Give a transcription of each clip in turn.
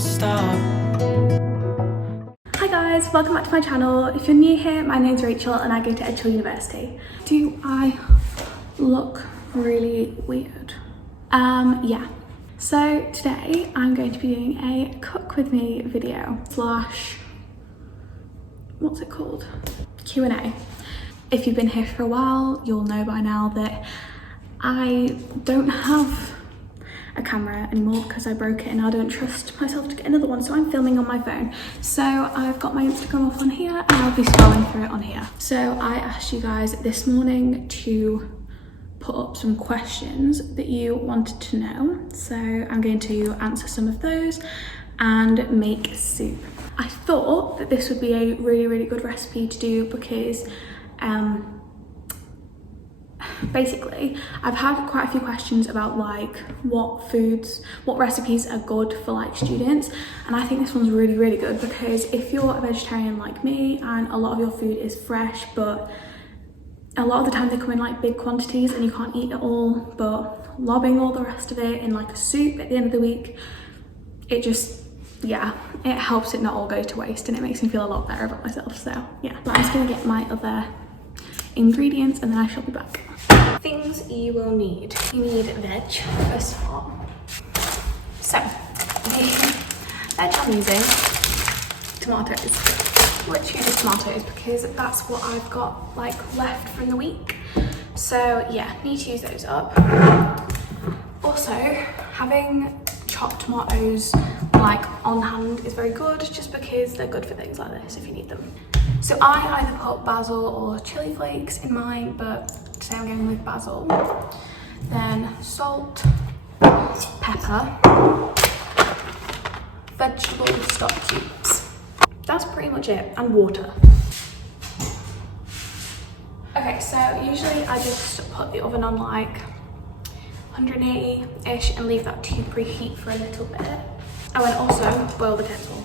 stop. Hi guys, welcome back to my channel. If you're new here, my name's Rachel and I go to Edgehill University. Do I look really weird? Yeah. So today I'm going to be doing a cook with me video slash, what's it called? Q&A. If you've been here for a while, you'll know by now that I don't have a camera anymore because I broke it and I don't trust myself to get another one, so I'm filming on my phone. So I've got my Instagram off on here and I'll be scrolling through it on here. So I asked you guys this morning to put up some questions that you wanted to know, so I'm going to answer some of those and make soup. I thought that this would be a really good recipe to do because basically I've had quite a few questions about like what recipes are good for like students, and I think this one's really good because if you're a vegetarian like me and a lot of your food is fresh, but a lot of the time they come in like big quantities and you can't eat it all, but lobbing all the rest of it in like a soup at the end of the week, it just, yeah, it helps it not all go to waste and it makes me feel a lot better about myself. So yeah, but I'm just gonna get my other ingredients and then I shall be back. Things you will need. You need veg, first of all. So, the veg I'm using, tomatoes. Literally just tomatoes because that's what I've got like left from the week. So yeah, need to use those up. Also, having chopped tomatoes like on hand is very good just because they're good for things like this if you need them. So I either put basil or chili flakes in mine, but today I'm going with basil. Then salt, pepper, vegetable stock cubes. That's pretty much it, and water. Okay, so usually I just put the oven on like 180-ish and leave that to preheat for a little bit. Oh, and also boil the kettle.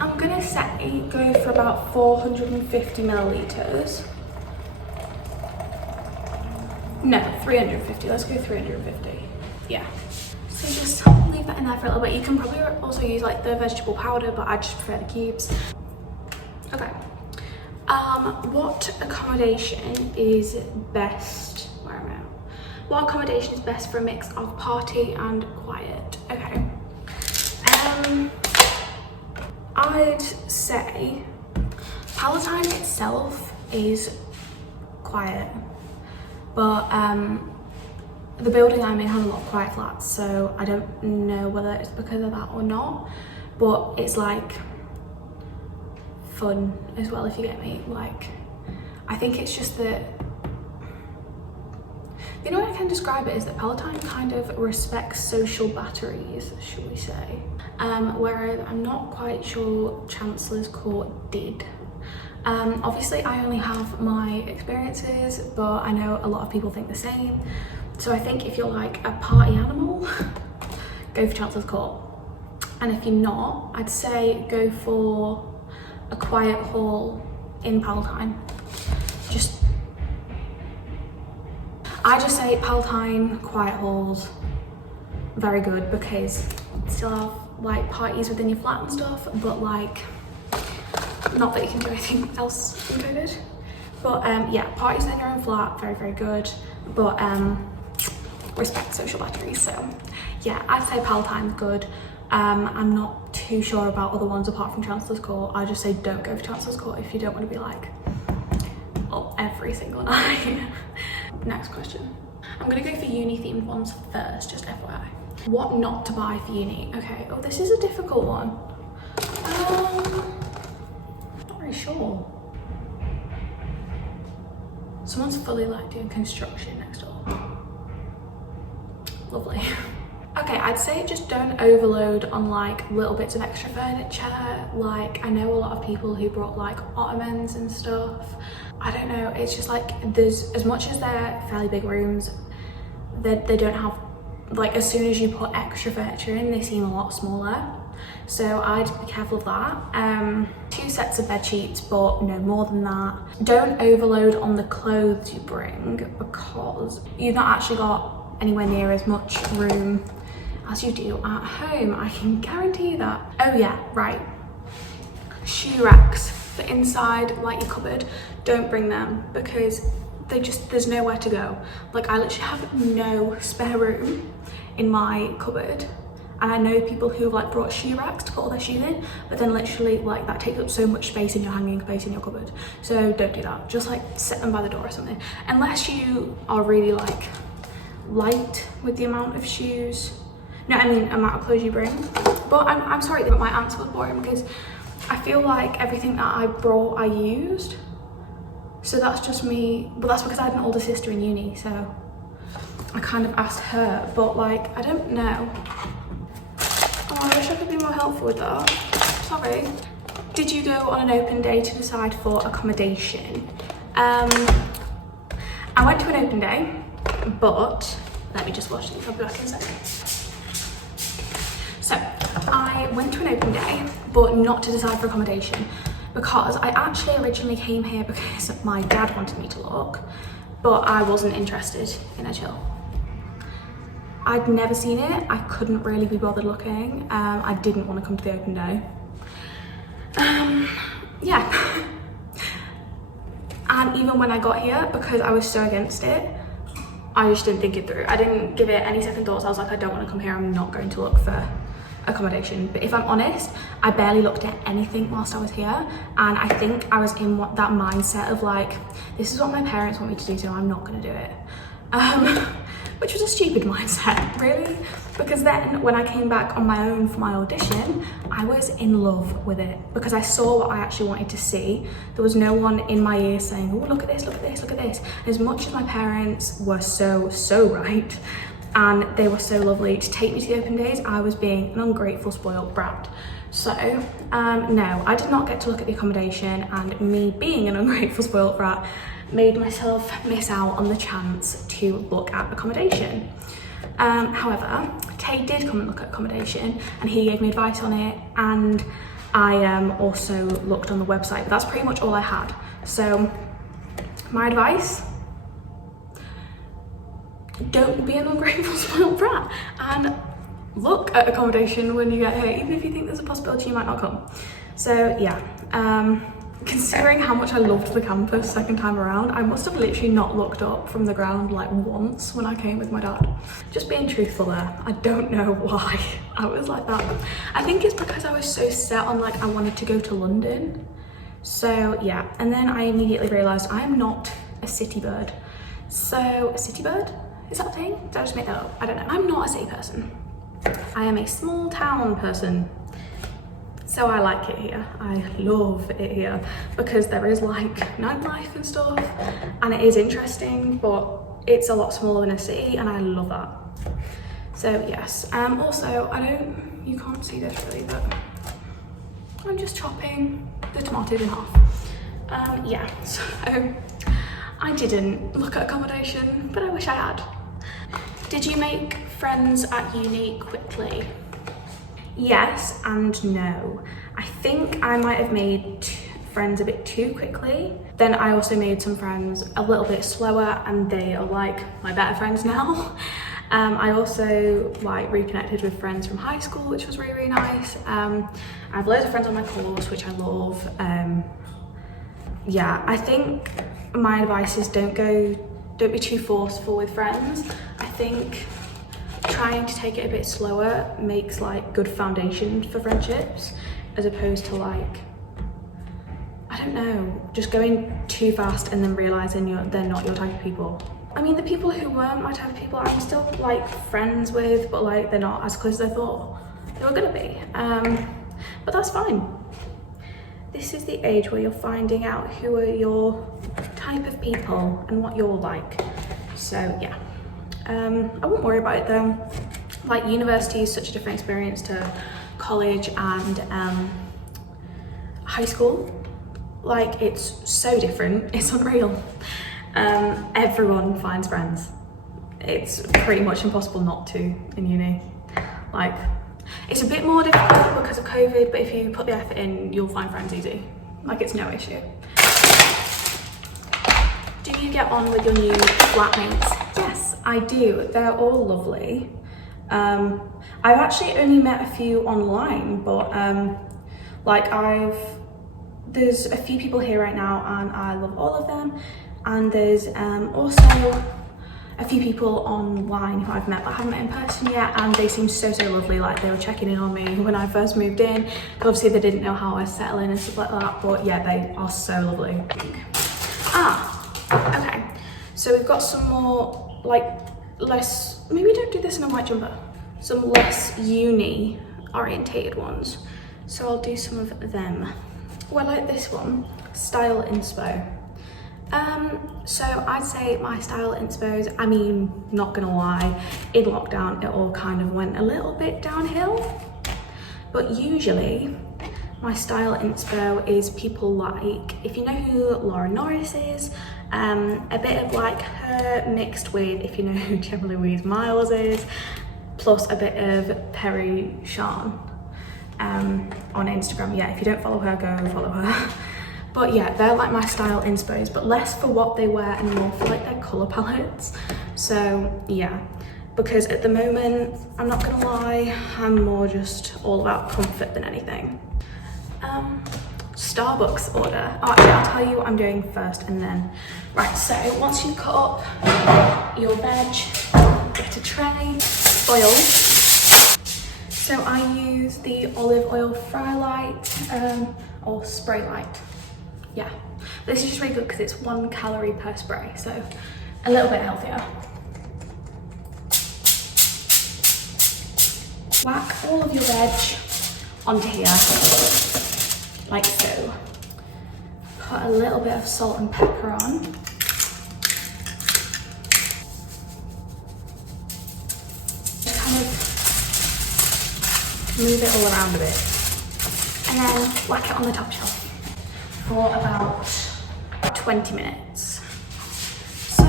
I'm gonna say go for about 450 milliliters. No, 350. Let's go 350. Yeah. So just leave that in there for a little bit. You can probably also use like the vegetable powder, but I just prefer the cubes. Okay. What accommodation is best? Where am I? What accommodation is best for a mix of party and quiet? Okay. I'd say Palatine itself is quiet, but the building I'm in has a lot of quiet flats, so I don't know whether it's because of that or not, but it's like fun as well, if you get me. Like, I think it's just that, you know what I can describe it is that Palatine kind of respects social batteries, should we say, whereas I'm not quite sure Chancellor's Court did. Obviously I only have my experiences, but I know a lot of people think the same. So I think if you're like a party animal, go for Chancellor's Court. And if you're not, I'd say go for a quiet hall in Palatine. I just say Palatine, quiet halls, very good because you still have like parties within your flat and stuff, but like, not that you can do anything else in COVID. But yeah, parties in your own flat, very good, but respect social batteries. So yeah, I'd say Palatine's good. I'm not too sure about other ones apart from Chancellor's Court. I just say don't go for Chancellor's Court if you don't want to be like up every single night. Next question. I'm gonna go for uni themed ones first, just FYI. What not to buy for uni? Okay, oh, this is a difficult one. Not really sure. Someone's fully like doing construction next door. Lovely. Okay, I'd say just don't overload on like little bits of extra furniture. Like, I know a lot of people who brought like ottomans and stuff. I don't know, it's just like there's, as much as they're fairly big rooms, they don't have, like, as soon as you put extra furniture in, they seem a lot smaller. So I'd be careful of that. Two 2 sets of bed sheets, but no more than that. Don't overload on the clothes you bring, because you've not actually got anywhere near as much room as you do at home. I can guarantee you that. Oh yeah, right. Shoe racks for inside, like your cupboard, don't bring them, because there's nowhere to go. Like, I literally have no spare room in my cupboard. And I know people who have like brought shoe racks to put all their shoes in, but then literally like that takes up so much space in your hanging space in your cupboard. So don't do that. Just like set them by the door or something. Unless you are really like light with the amount of shoes. No, I mean amount of clothes you bring. But I'm sorry that my answer was boring, because I feel like everything that I brought I used. So that's just me, but that's because I had an older sister in uni, so I kind of asked her, but like, I don't know. Oh, I wish I could be more helpful with that. Sorry. Did you go on an open day to decide for accommodation? I went to an open day, but let me just watch these, I'll be back in a second. So I went to an open day, but not to decide for accommodation, because I actually originally came here because my dad wanted me to look, but I wasn't interested in a chill. I'd never seen it, I couldn't really be bothered looking. I didn't want to come to the open day. Yeah. And even when I got here, because I was so against it, I just didn't think it through. I didn't give it any second thoughts. I was like, I don't want to come here, I'm not going to look for accommodation. But if I'm honest, I barely looked at anything whilst I was here, and I think I was in that mindset of like, this is what my parents want me to do, so I'm not going to do it. Which was a stupid mindset, really, because then when I came back on my own for my audition, I was in love with it, because I saw what I actually wanted to see. There was no one in my ear saying, oh, look at this, look at this, look at this. As much as my parents were so right, and they were so lovely to take me to the open days, I was being an ungrateful, spoiled brat. So no, I did not get to look at the accommodation, and me being an ungrateful, spoiled brat made myself miss out on the chance to look at accommodation. However, Tay did come and look at accommodation, and he gave me advice on it, and I also looked on the website, but that's pretty much all I had. So my advice: don't be an ungrateful, spoiled brat, and look at accommodation when you get here, even if you think there's a possibility you might not come. So yeah, considering how much I loved the campus second time around, I must have literally not looked up from the ground like once when I came with my dad. Just being truthful there, I don't know why I was like that. I think it's because I was so set on like I wanted to go to London. So yeah, and then I immediately realised I am not a city bird. So a city bird? Is that a thing? Did I just make that up? I don't know. I'm not a city person. I am a small town person. So I like it here. I love it here, because there is like nightlife and stuff, and it is interesting, but it's a lot smaller than a city, and I love that. So yes, also you can't see this really, but I'm just chopping the tomatoes in half. Yeah, so I didn't look at accommodation, but I wish I had. Did you make friends at uni quickly? Yes and no. I think I might have made friends a bit too quickly. Then I also made some friends a little bit slower, and they are like my better friends now. I also like reconnected with friends from high school, which was really nice. I have loads of friends on my course, which I love. Yeah, I think my advice is don't be too forceful with friends. I think trying to take it a bit slower makes like good foundation for friendships, as opposed to like, I don't know, just going too fast and then realizing they're not your type of people. I mean, the people who weren't my type of people, I'm still like friends with, but like they're not as close as I thought they were gonna be. But that's fine. This is the age where you're finding out who are your type of people and what you're like. So yeah. I won't worry about it though. Like, university is such a different experience to college and high school. Like, it's so different, it's unreal. Everyone finds friends. It's pretty much impossible not to in uni. Like, it's a bit more difficult because of COVID, but if you put the effort in, you'll find friends easy. like it's no issue. Do you get on with your new flatmates? Yes, I do. They're all lovely. I've actually only met a few online, but like there's a few people here right now and I love all of them. And there's also a few people online who I've met but haven't met in person yet, and they seem so lovely. Like they were checking in on me when I first moved in, because obviously they didn't know how I was settling and stuff like that, but yeah, they are so lovely. Okay, so we've got some more like maybe don't do this in a white jumper, some less uni orientated ones, so I'll do some of them. Oh, I like this one, style inspo. So I'd say my style inspos, I mean, not gonna lie, in lockdown it all kind of went a little bit downhill, but usually my style inspo is people like, if you know who Laura Norris is, a bit of like her mixed with, if you know who Gemma Louise Miles is, plus a bit of Perry Sean on Instagram. Yeah, if you don't follow her, go follow her. But yeah, they're like my style inspos, but less for what they wear and more for like their colour palettes. So yeah, because at the moment, I'm not gonna lie, I'm more just all about comfort than anything. Starbucks order. Oh, actually, I'll tell you what I'm doing first and then. Right, so once you cut up your veg, get a tray, oil. So I use the olive oil fry light or spray light. Yeah, this is just really good because it's 1 calorie per spray, so a little bit healthier. Whack all of your veg onto here, like so. Put a little bit of salt and pepper on. Just kind of move it all around a bit. And then whack it on the top shelf for about 20 minutes. So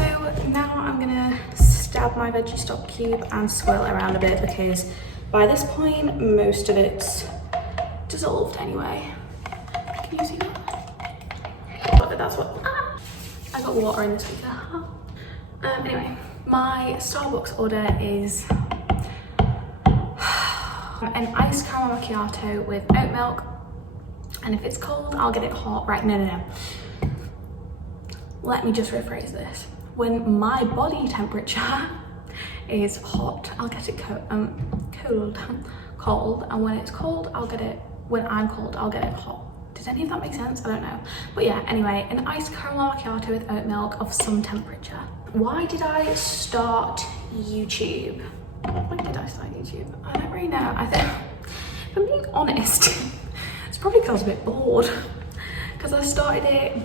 now I'm gonna stab my veggie stock cube and swirl it around a bit, because by this point, most of it's dissolved anyway. Can you see that? But that's what, I got water in the speaker. Anyway, my Starbucks order is an iced caramel macchiato with oat milk. And if it's cold, I'll get it hot. Right, no. Let me just rephrase this. When my body temperature is hot, I'll get it cold. And when it's cold, when I'm cold, I'll get it hot. Does any of that make sense? I don't know. But yeah, anyway, an iced caramel macchiato with oat milk of some temperature. Why did I start YouTube? Why did I start YouTube? I don't really know. I think, if I'm being honest, it's probably because I was a bit bored, because I started it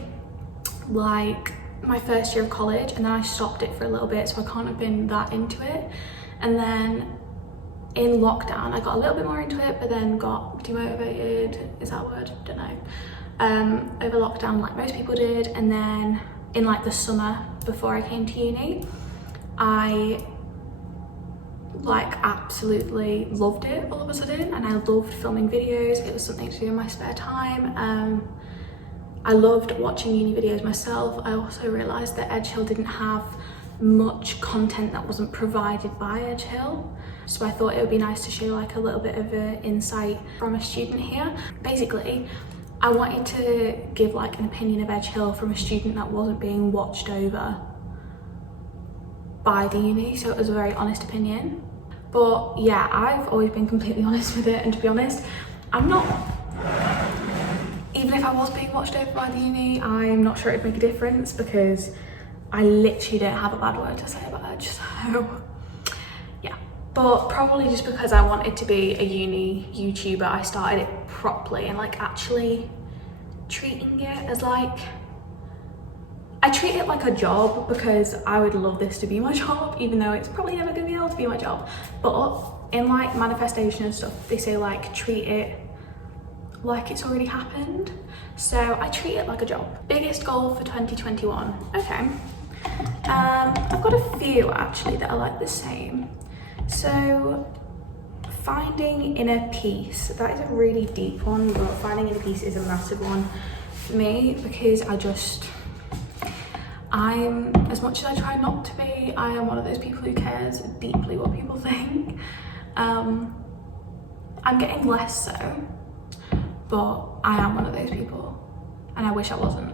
like my first year of college and then I stopped it for a little bit, so I can't have been that into it. And then in lockdown I got a little bit more into it, but then got demotivated, is that a word? Don't know. Over lockdown, like most people did. And then in like the summer before I came to uni, I like absolutely loved it all of a sudden, and I loved filming videos. It was something to do in my spare time. I loved watching uni videos myself. I also realised that Edge Hill didn't have much content that wasn't provided by Edge Hill, so I thought it would be nice to show like a little bit of an insight from a student here. Basically, I wanted to give like an opinion of Edge Hill from a student that wasn't being watched over by the uni, so it was a very honest opinion. But yeah, I've always been completely honest with it, and to be honest, I'm not, even if I was being watched over by the uni, I'm not sure it'd make a difference, because I literally don't have a bad word to say about Edge, so yeah. But probably just because I wanted to be a uni YouTuber, I started it properly and like actually treating it as like, I treat it like a job, because I would love this to be my job, even though it's probably never gonna be able to be my job. But in like manifestation and stuff, they say like treat it like it's already happened. So I treat it like a job. Biggest goal for 2021. Okay. I've got a few actually that are like the same. So finding inner peace, that is a really deep one, but finding inner peace is a massive one for me, because I'm, as much as I try not to be, I am one of those people who cares deeply what people think. I'm getting less so, but I am one of those people, and I wish I wasn't.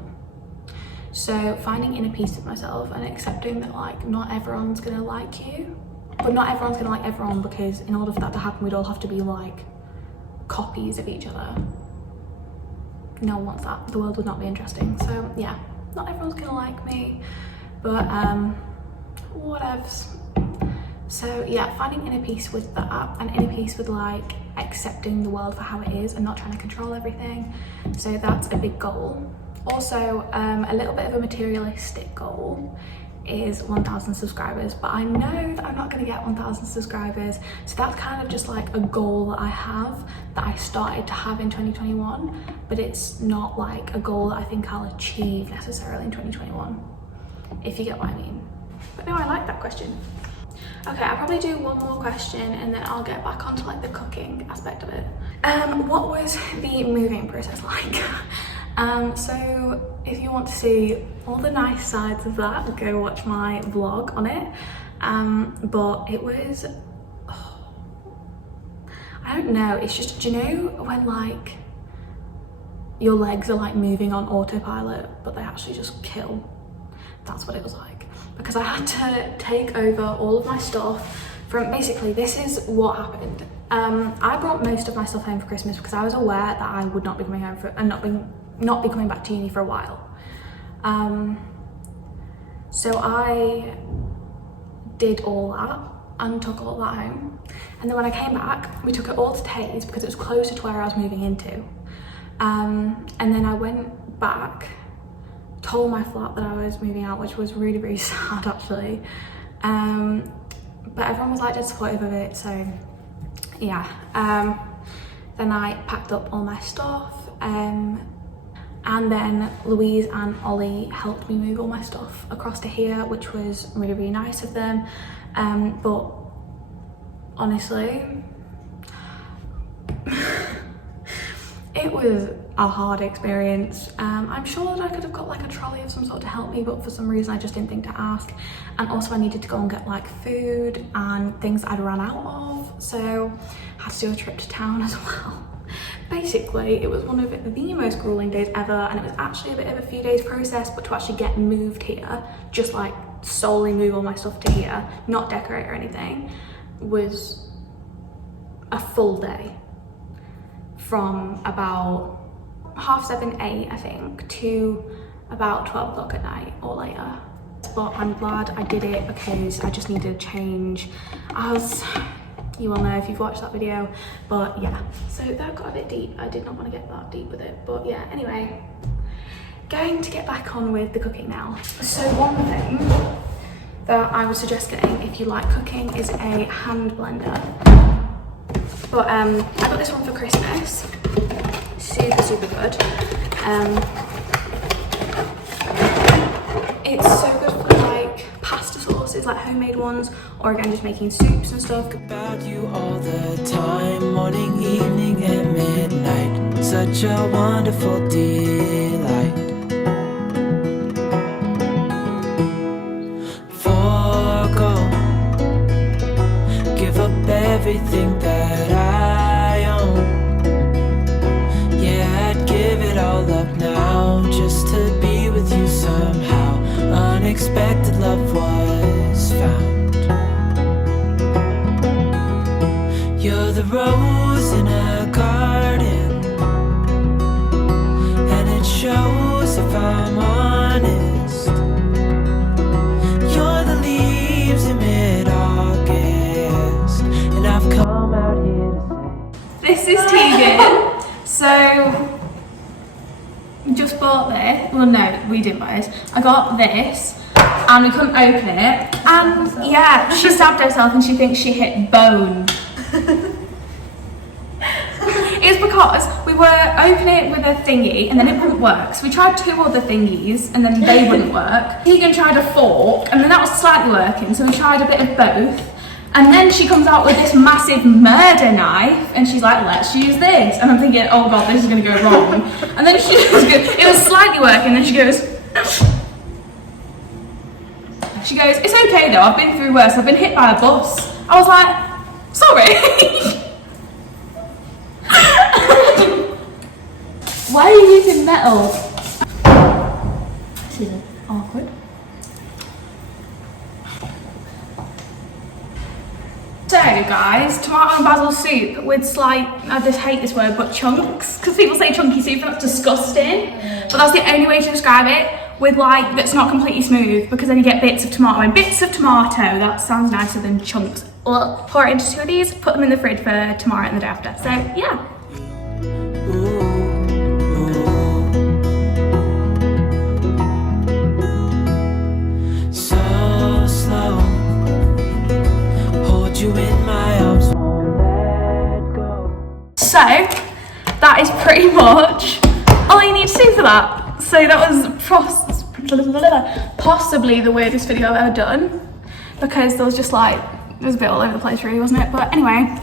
So finding inner peace with myself and accepting that like not everyone's gonna like you, but not everyone's gonna like everyone, because in order for that to happen we'd all have to be like copies of each other. No one wants that. The world would not be interesting. So yeah, not everyone's gonna like me, but whatevs. So yeah, finding inner peace with that, and inner peace with like accepting the world for how it is and not trying to control everything. So that's a big goal. Also, a little bit of a materialistic goal is 1,000 subscribers, but I know that I'm not going to get 1,000 subscribers, so that's kind of just like a goal that I have, that I started to have in 2021, but it's not like a goal that I think I'll achieve necessarily in 2021, if you get what I mean. But no, I like that question. Okay, I'll probably do one more question and then I'll get back onto like the cooking aspect of it. What was the moving process like? So if you want to see all the nice sides of that, go watch my vlog on it. But it was, I don't know, it's just, do you know when like your legs are like moving on autopilot, but they actually just kill? That's what it was like, because I had to take over all of my stuff from, basically this is what happened. I brought most of my stuff home for Christmas because I was aware that I would not be coming home for, and not be coming back to uni for a while. So I did all that and took all that home, and then when I came back we took it all to Tays because it was closer to where I was moving into, and then I went back, told my flat that I was moving out, which was really, really sad actually, but everyone was like dead supportive of it. So yeah, then I packed up all my stuff, and then Louise and Ollie helped me move all my stuff across to here, which was really, really nice of them. But honestly, it was a hard experience. I'm sure that I could have got like a trolley of some sort to help me, but for some reason I just didn't think to ask. And also I needed to go and get like food and things I'd run out of, so I had to do a trip to town as well. Basically, it was one of the most grueling days ever, and it was actually a bit of a few days process, but to actually get moved here, just like solely move all my stuff to here, not decorate or anything, was a full day. From about 7:30, 8 I think, to about 12 o'clock at night or later. But I'm glad I did it because I just needed a change, as you all know if you've watched that video. But yeah, so that got a bit deep. I did not want to get that deep with it, but yeah, anyway, going to get back on with the cooking now. So one thing that I would suggest getting if you like cooking is a hand blender. But I got this one for Christmas, super, super good. It's so good for like pasta sauces, like homemade ones, or again just making soups and stuff. About you all the time, morning, evening, and midnight, such a wonderful delight. Forgo, give up everything that I own. Yeah, I'd give it all up now just to be with you somehow. Unexpected love was found. You're the rose in a garden, and it shows if I'm honest. You're the leaves in mid-August, and I've come out here to say, This is Tegan. So just bought this. Well, no, we didn't buy this. I got this and we couldn't open it, and yeah, she stabbed herself and she thinks she hit bone. It's because we were opening it with a thingy and then it wouldn't work, so we tried 2 other thingies and then they wouldn't work. Tegan tried a fork and then that was slightly working, so we tried a bit of both, And then she comes out with this massive murder knife and she's like, let's use this. And I'm thinking, oh God, this is gonna go wrong. And then she just goes, it was slightly working, and then she goes, it's okay though, I've been through worse, I've been hit by a bus. I was like, sorry. Why are you using metal? This is awkward. So guys, tomato and basil soup with slight, I just hate this word, but chunks, because people say chunky soup and that's disgusting, but that's the only way to describe it, with like, that's not completely smooth, because then you get bits of tomato, and bits of tomato, that sounds nicer than chunks. Well, pour it into 2 of these, put them in the fridge for tomorrow and the day after, so yeah. You in my arms, let go. So that is pretty much all you need to do for that. So that was possibly the weirdest video I've ever done, because there was just like, it was a bit all over the place really, wasn't it? But anyway,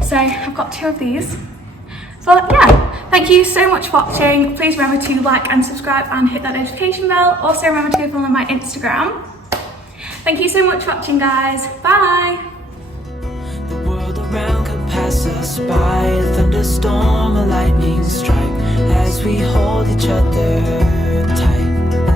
so I've got 2 of these. But yeah, thank you so much for watching. Please remember to like and subscribe and hit that notification bell. Also remember to go follow my Instagram. Thank you so much for watching, guys. Bye. The world around could pass us by, a thunderstorm, a lightning strike, as we hold each other tight.